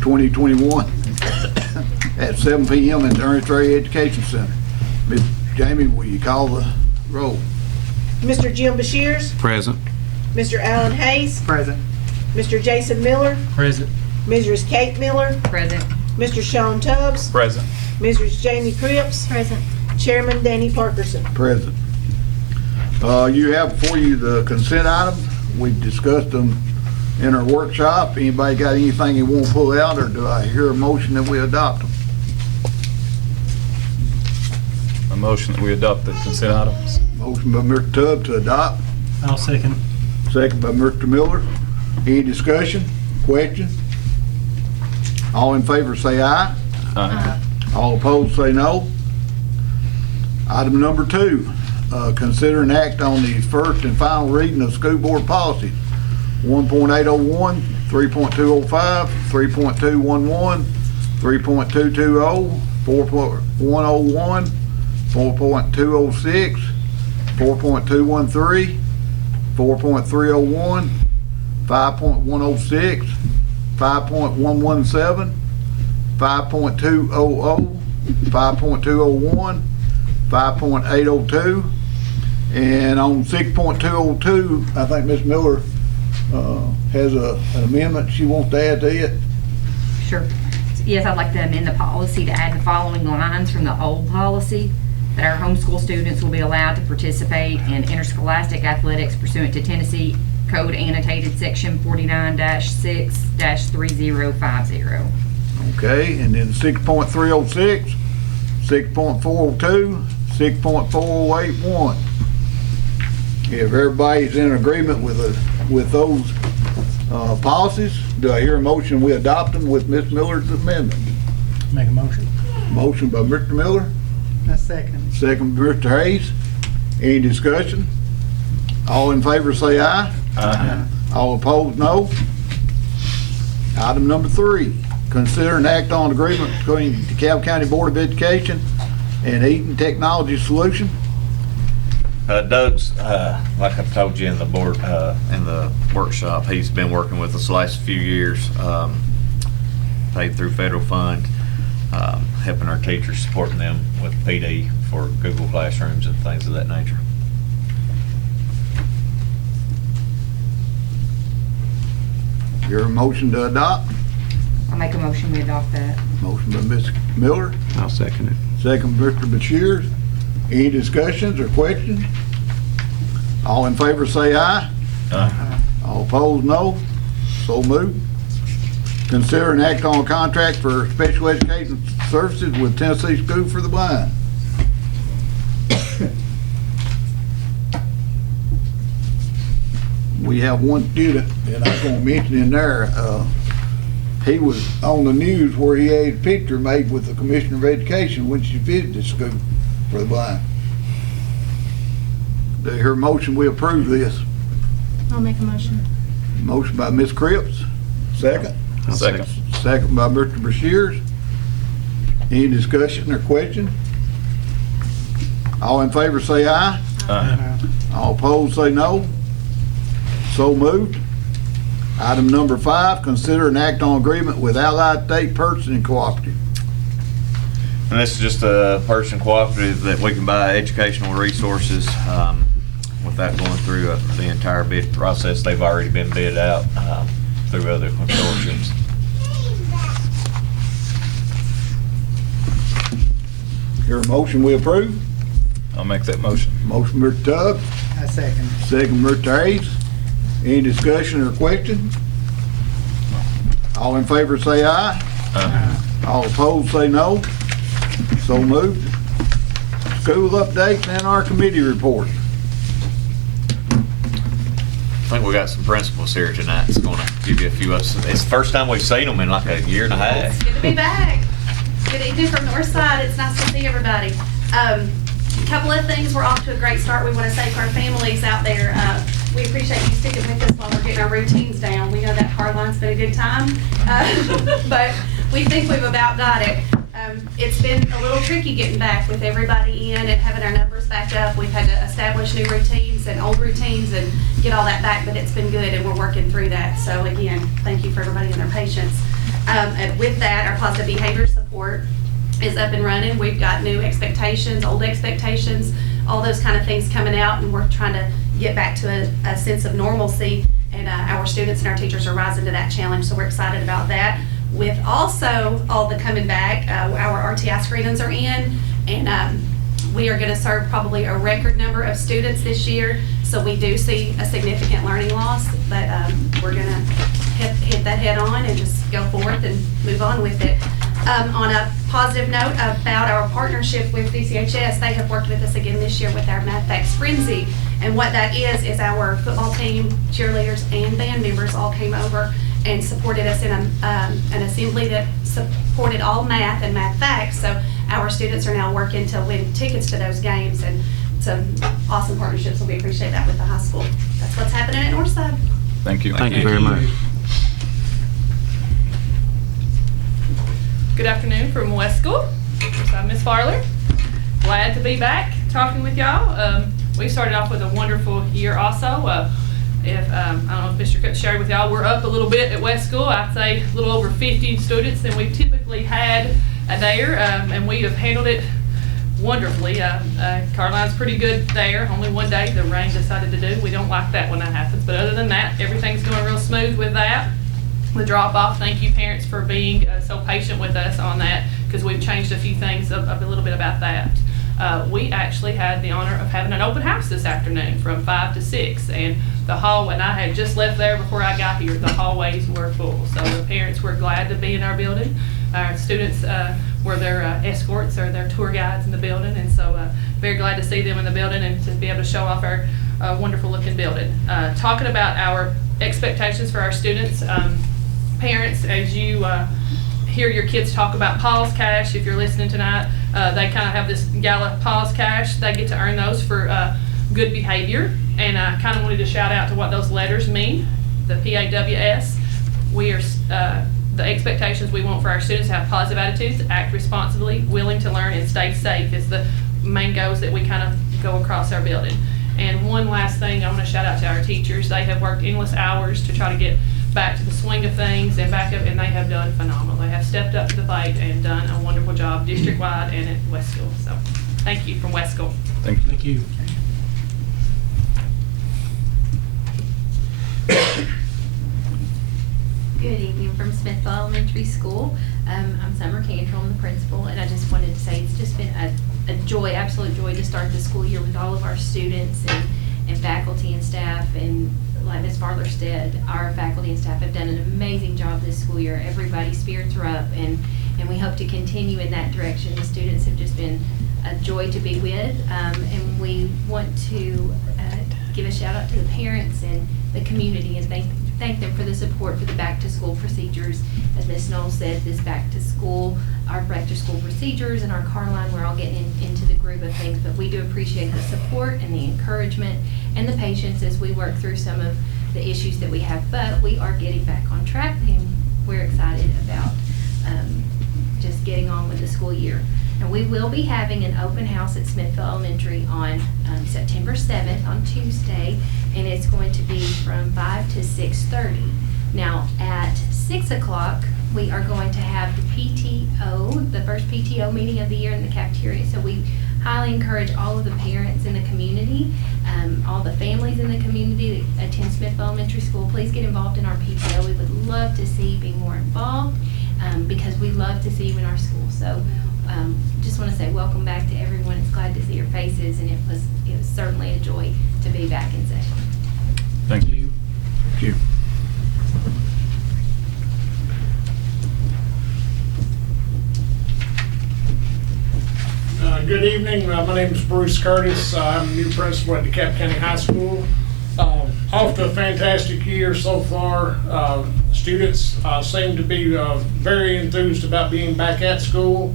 2021 at 7 p.m. at the Rti Education Center. Ms. Jamie, will you call the roll? Mr. Jim Bashirs, Present. Mr. Alan Hayes, Present. Mr. Jason Miller, Present. Mrs. Kate Miller, Present. Mr. Sean Tubbs, Present. Mrs. Jamie Cripps, Present. Chairman Danny Parkerson. Present. You have before you the consent items. We discussed them in our workshop. Anybody got anything you want to pull out, or do I hear a motion that we adopt them? A motion that we adopt the consent items. Motion by Mr. Tubbs to adopt, I'll second. second by Mr. Miller. Any discussion, question? All in favor say aye. Aye. All opposed say no. Item number 2, consider an act on the first and final reading of school board policies 1.801, 3.205, 3.211, 3.220, 4.101, 4.206, 4.213, 4.301, 5.106, 5.117, 5.200, 5.201, 5.802, and on 6.202, I think Ms. Miller has an amendment she wants to add to it. Sure. Yes, I'd like to amend the policy to add the following lines from the old policy: that our homeschool students will be allowed to participate in interscholastic athletics pursuant to Tennessee Code Annotated Section 49-6-3050. Okay, and then 6.306, 6.402, 6.4081. If everybody's in agreement with those policies, do I hear a motion we adopt them with Ms. Miller's amendment? Make a motion. Motion by Mr. Miller, I second. second by Mr. Hayes. Any discussion? All in favor say aye. Aye. All opposed, no. Item number 3, consider an act on agreement between DeKalb County Board of Education and Eaton Technology Solution. Doug's, like I told you in the board, in the workshop, he's been working with us the last few years, paid through federal funds, helping our teachers, supporting them with PD for Google Classrooms and things of that nature. Your motion to adopt? I'll make a motion we adopt that. Motion by Ms. Miller, I'll second it. second by Mr. Bashirs. Any discussions or questions? All in favor say aye. Aye. All opposed, no. So moved. Consider an act on a contract for special education services with Tennessee School for the Blind. We have one student, and I'm gonna mention in there, he was on the news where he had a picture made with the Commissioner of Education when she visited School for the Blind. Do you hear a motion we approve this? I'll make a motion. Motion by Ms. Cripps, second. I'll second. Second by Mr. Bashirs. Any discussion or question? All in favor say aye. Aye. All opposed say no. So moved. Item number 5, consider an act on agreement with Allied State Purchasing Cooperative. And this is just a purchasing cooperative that we can buy educational resources without going through the entire bid process. They've already been bid out through other consortiums. Hear a motion we approve? I'll make that motion. Motion Mr. Tubbs, I second. second Mr. Hayes. Any discussion or question? All in favor say aye. Aye. All opposed say no. So moved. School updates and our committee reports. I think we got some principals here tonight. It's going to give you a few. It's the first time we've seen them in like a year and a half. It's good to be back. Good evening from Northside. It's nice to see everybody. A couple of things. We're off to a great start. We want to say to our families out there, we appreciate you sticking with us while we're getting our routines down. We know that car line's been a good time, but we think we've about got it. It's been a little tricky getting back with everybody in and having our numbers back up. We've had to establish new routines and old routines and get all that back, but it's been good and we're working through that. So again, thank you for everybody and their patience. And with that, our positive behavior support is up and running. We've got new expectations, old expectations, all those kind of things coming out, and we're trying to get back to a sense of normalcy. And our students and our teachers are rising to that challenge, so we're excited about that. With also all the coming back, our Rti screenings are in, and we are going to serve probably a record number of students this year. So we do see a significant learning loss, but we're going to hit that head on and just go forth and move on with it. On a positive note about our partnership with DCHS, they have worked with us again this year with our Math Facts Frenzy. And what that is our football team, cheerleaders, and band members all came over and supported us in an assembly that supported all math and math facts. So our students are now working to win tickets to those games, and some awesome partnerships. So we appreciate that with the high school. That's what's happening at Northside. Thank you. Thank you very much. Good afternoon from West School. I'm Miss Farler. Glad to be back talking with y'all. We started off with a wonderful year also. I don't know if Mr. Cook shared with y'all, we're up a little bit at West School. I'd say a little over 50 students than we've typically had there, and we have handled it wonderfully. Caroline's pretty good there. Only one day the rain decided to do. We don't like that when that happens, but other than that, everything's going real smooth with that. The drop off, thank you parents for being so patient with us on that, because we've changed a few things a little bit about that. We actually had the honor of having an open house this afternoon from 5 to 6, and the hallway, and I had just left there before I got here, the hallways were full. So the parents were glad to be in our building. Our students were their escorts or their tour guides in the building, and so very glad to see them in the building and to be able to show off our wonderful looking building. Talking about our expectations for our students, parents, as you hear your kids talk about Paul's Cash, if you're listening tonight, they kind of have this gala Paul's Cash. They get to earn those for good behavior, and I kind of wanted to shout out to what those letters mean. The PAWS, we are the expectations we want for our students to have positive attitudes, act responsibly, willing to learn, and stay safe is the main goals that we kind of go across our building. And one last thing, I want to shout out to our teachers. They have worked endless hours to try to get back to the swing of things and back up, and they have done phenomenal. They have stepped up to the plate and done a wonderful job district-wide and at West School. So thank you from West School. Thank you. Thank you. Good evening from Smithville Elementary School. I'm Summer Cantrell, I'm the principal, and I just wanted to say it's just been a joy, absolute joy to start the school year with all of our students and faculty and staff. And like Ms. Farler said, our faculty and staff have done an amazing job this school year. Everybody's spirits are up, and we hope to continue in that direction. The students have just been a joy to be with, and we want to give a shout out to the parents and the community and thank them for the support for the back to school procedures. As Ms. Knowles said, this back to school procedures and our Caroline, we're all getting into the groove of things, but we do appreciate the support and the encouragement and the patience as we work through some of the issues that we have, but we are getting back on track, and we're excited about just getting on with the school year. And we will be having an open house at Smithville Elementary on September 7th on Tuesday, and it's going to be from 5 to 6:30. Now at 6 o'clock, we are going to have the PTO, the first PTO meeting of the year in the cafeteria. So we highly encourage all of the parents in the community, all the families in the community that attend Smithville Elementary School, please get involved in our PTO. We would love to see you be more involved because we love to see you in our school. So just want to say welcome back to everyone. It's glad to see your faces, and it was certainly a joy to be back in session. Thank you. Thank you. Good evening. My name is Bruce Curtis. I'm the new principal at DeKalb County High School. Off to a fantastic year so far. Students seem to be very enthused about being back at school.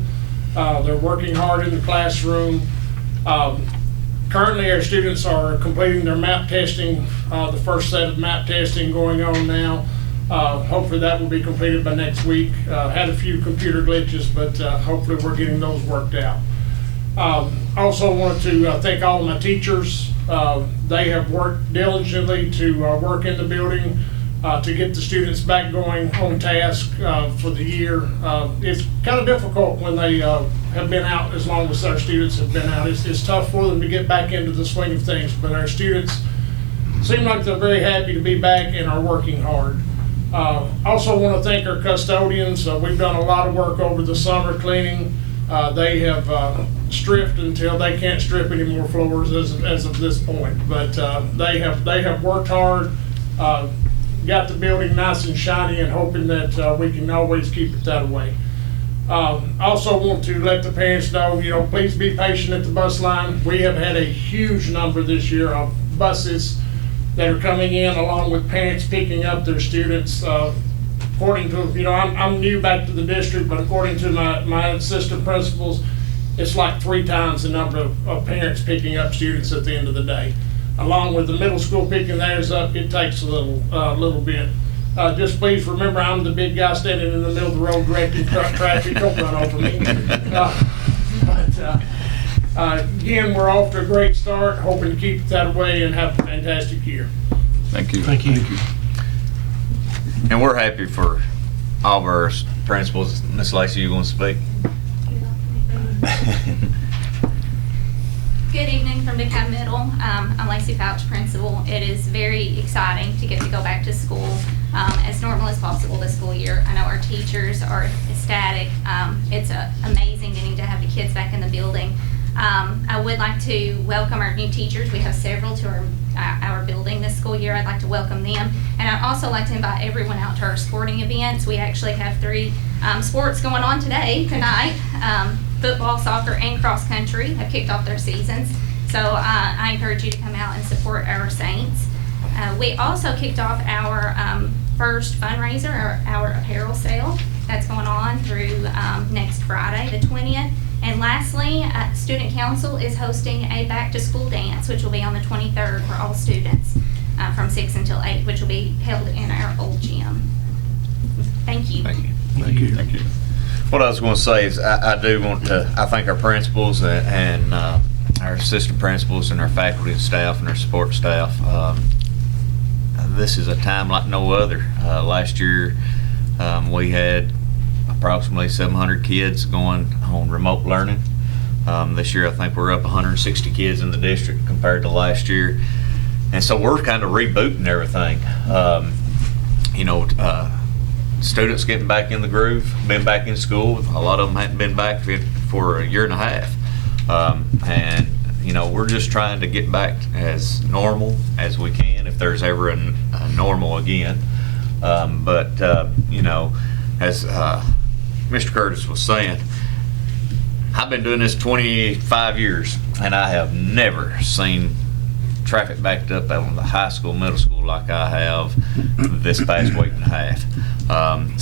They're working hard in the classroom. Currently, our students are completing their MAP testing, the first set of MAP testing going on now. Hopefully that will be completed by next week. Had a few computer glitches, but hopefully we're getting those worked out. Also wanted to thank all of my teachers. They have worked diligently to work in the building to get the students back going on task for the year. It's kind of difficult when they have been out as long as our students have been out. It's tough for them to get back into the swing of things, but our students seem like they're very happy to be back and are working hard. Also want to thank our custodians. We've done a lot of work over the summer cleaning. They have stripped until they can't strip any more floors as of this point. But they have worked hard, got the building nice and shiny, and hoping that we can always keep it that way. Also want to let the parents know, please be patient at the bus line. We have had a huge number this year of buses that are coming in, along with parents picking up their students. According to, I'm new back to the district, but according to my assistant principals, it's like 3 times the number of parents picking up students at the end of the day. Along with the middle school picking theirs up, it takes a little bit. Just please remember, I'm the big guy standing in the middle of the road directing traffic. Don't run over me. Again, we're off to a great start, hoping to keep it that way and have a fantastic year. Thank you. Thank you. And we're happy for all of our principals. Miss Lacey, you going to speak? Good evening from DeKalb Middle. I'm Lacey Fouch, principal. It is very exciting to get to go back to school as normal as possible this school year. I know our teachers are ecstatic. It's amazing getting to have the kids back in the building. I would like to welcome our new teachers. We have several to our building this school year. I'd like to welcome them. And I'd also like to invite everyone out to our sporting events. We actually have 3 sports going on tonight. Football, soccer, and cross country have kicked off their seasons. So I encourage you to come out and support our Saints. We also kicked off our first fundraiser, our apparel sale. That's going on through next Friday, the 20th. And lastly, Student Council is hosting a back-to-school dance, which will be on the 23rd for all students from 6 until 8, which will be held in our old gym. Thank you. Thank you. Thank you. Thank you. What I was going to say is I do want to, I thank our principals and our assistant principals and our faculty and staff and our support staff. This is a time like no other. Last year we had approximately 700 kids going on remote learning. This year I think we're up 160 kids in the district compared to last year. And so we're kind of rebooting everything. Students getting back in the groove, been back in school. A lot of them hadn't been back for a year and a half. And we're just trying to get back as normal as we can, if there's ever a normal again. As Mr. Curtis was saying, I've been doing this 25 years, and I have never seen traffic backed up on the high school, middle school like I have this past week and a half. I'm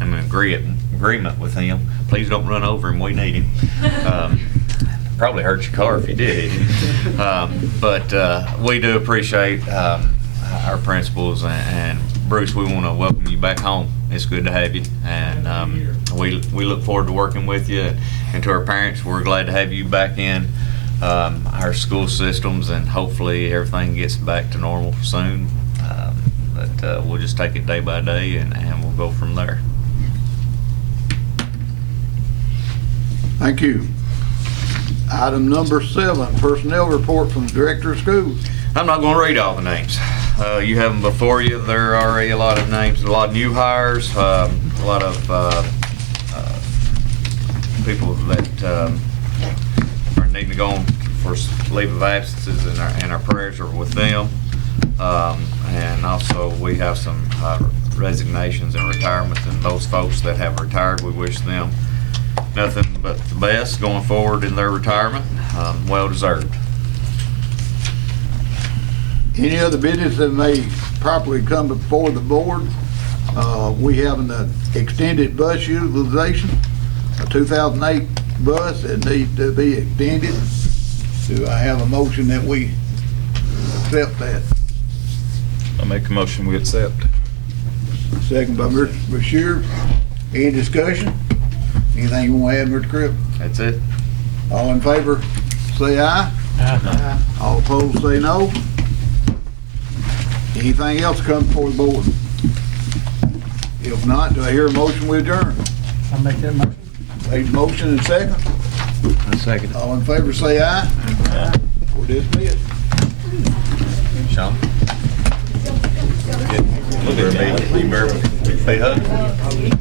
in agreement with him. Please don't run over him. We need him. Probably hurt your car if you did. But we do appreciate our principals, and Bruce, we want to welcome you back home. It's good to have you, and we look forward to working with you. And to our parents, we're glad to have you back in our school systems, and hopefully everything gets back to normal soon. But we'll just take it day by day, and we'll go from there. Thank you. Item number 7, personnel report from the director of schools. I'm not going to read all the names. You have them before you. There are already a lot of names, a lot of new hires, a lot of people that are needing to go on for leave of absences, and our prayers are with them. And also we have some resignations and retirements, and those folks that have retired, we wish them nothing but the best going forward in their retirement. Well deserved. Any other business that may properly come before the board? We have an extended bus utilization, a 2008 bus that needs to be extended. Do I have a motion that we accept that? I make a motion we accept. Second by Mr. Bashir. Any discussion? Anything you want to add, Mr. Cripp? That's it. All in favor, say aye. Aye. All opposed, say no. Anything else come before the board? If not, do I hear a motion we adjourn? I'll make that motion. Made motion and second. A second. All in favor say aye. We're dismissed. Sean? Look at me. You better be hugging.